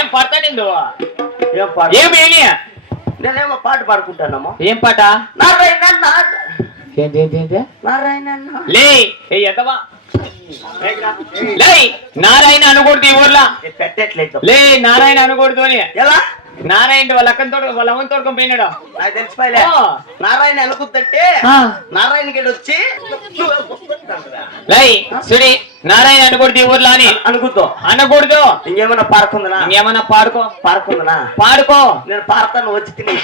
ఏం పాడతా నిందు ఏం పాట ఏమి నేనేమో పాట పాడుకుంటానమ్మా. ఏం పాట నారాయణ లే ఎంతవా లే నారాయణ అనకూడదు ఈ ఊర్లో పెట్టట్లేదు. లే నారాయణ అనకూడదు అని. ఎలా నారాయణ వాళ్ళ అక్కని తోడు వాళ్ళ అమ్మని తోడుకొని పోయినాడు. నాకు తెలిసిపోయలే. నారాయణ అనుకుంటే నారాయణ గడి వచ్చి లై సుడి నారాయణ అనకూడదు ఈ ఊర్లో అని అనుకుంటూ అనకూడదు. ఇంకేమన్నా పాడుకుందనా? ఇంకేమన్నా పాడుకో పాడుకుందనా? పాడుకో. నేను పాడతాను వచ్చి తిని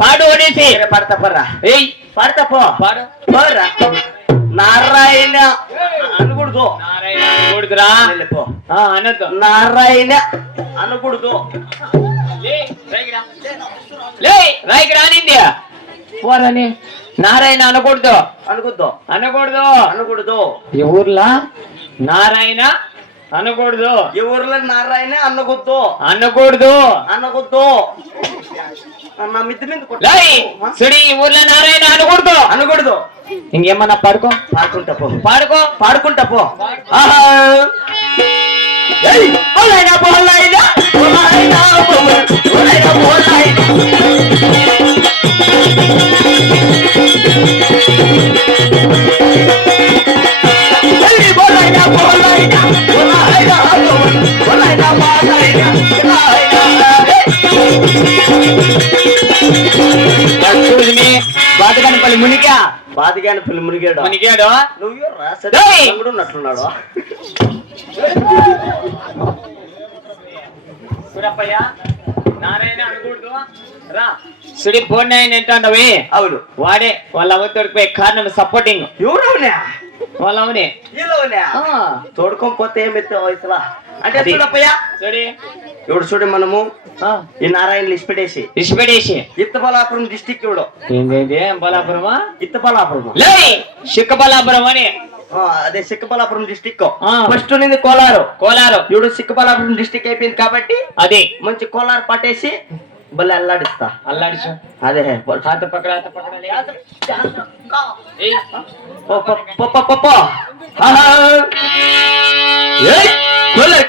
పాడు అనేసి పాడతా పర్రా. ఏయ్ పాడతా పో పాడు పోరా. నారాయణ అనకూడదు. నారాయణ అనకూడదురా. అనొద్దు. నారాయణ అనకూడదు. లే రాయికి రానింది పోరని. నారాయణ అనకూడదు. అనుకుద్దు అనకూడదు. అనకూడదు. ఈ ఊర్లో నారాయణ అనకూడదు. ఈ ఊర్లో నారాయణ అనకూడదు. అనకూడదు. అనకూడదు. నా మిద్ది మీద సుడి ఈ ఊర్లో నారాయణ అనకూడదు. అనకూడదు. ఇంకేమన్నా పాడుకో. పాడుకుంటా పో. పాడుకో. పాడుకుంటా పో. బాధకానిపల్లి మునిగా బాధిగాని పిల్లి మునిగాడు. మునిగాడు. నువ్వు ఉన్నట్లున్నాడు. సురప్పయ్య నారాయణ అనకూడదు రా. సుడి పోనీ ఏంటండవి? అవును వాడే వాళ్ళ అమ్మ తోడిపోయే కారణం సపోర్టింగ్. ఎవరునే వాళ్ళ అమ్మనే తోడుకోకపోతే ఏమైతే వయసులా అంటే చూడప్పయ్య చూడి ఇప్పుడు చూడు మనము ఈ నారాయణ ఇష్టపెట్టేసి ఇత్తబలాపురం డిస్టిక్ ఇవ్వడం. ఏంటి బలాపురమా? ఇత్తబలాపురం లే చిక్కబలాపురం అని. అదే చిక్కబలాపురం డిస్టిక్. ఫస్ట్ ఉన్నది కోలారు. ఇప్పుడు చిక్కబలాపురం డిస్టిక్ అయిపోయింది కాబట్టి అది మంచి కోలారు పట్టేసి బల్లె అల్లాడిస్తా. అల్లాడిచు అదే హాత పక్కన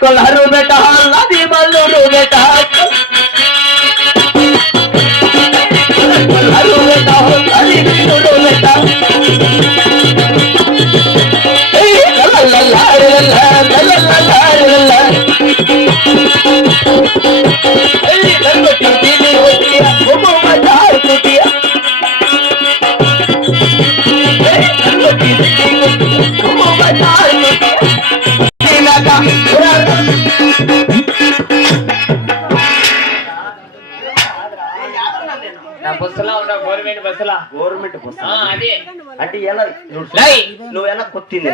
కొల్లారు బేటా నది మల్లూరు బేటా కొల్లారు బేటా నది మల్లూరు బేటా గవర్నమెంట్ బస్ అంటే ఎలా నువ్వు ఎలా కొట్టింది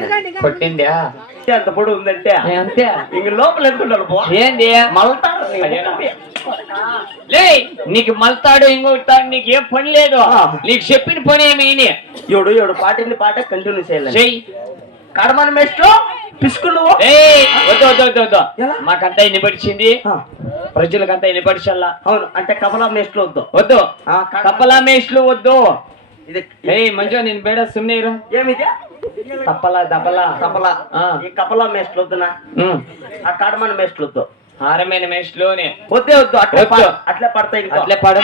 అంత పొడి ఉందంటే అంతే. ఇంక లోపల ఎంత ఏంది మల్తాడు లే నీకు మల్తాడు ఇంకొకటి నీకు ఏం పని లేదు. నీకు చెప్పిన పని ఏమి ఏడు పాటింది పాట కంటిన్యూ చేయాలి. కడమని మేస్ట్లో పిసుకులు వద్దు మాకంతా వినపడిచింది. ప్రజలకంతా వినపడిచల్లా. అవును అంటే కపలా మేస్ట్లు వద్దు కపలా మేస్ట్లు వద్దు. ఇది మంచిగా నేను బేడ సుమ్నేరు. ఏమిది తప్పలా తపలా ఈ కపలా మేస్ట్లు వద్దునా? ఆ కడమని మేస్ట్లు వద్దు. హారమైన మేస్ట్లోనే వద్దే వద్దు. అట్లే పడతాయి. అట్లే పాడు.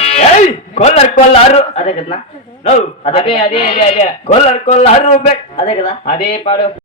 కొల్లారు అదే కదా. అదే కొల్లారు అదే పాడు. అదే కదా.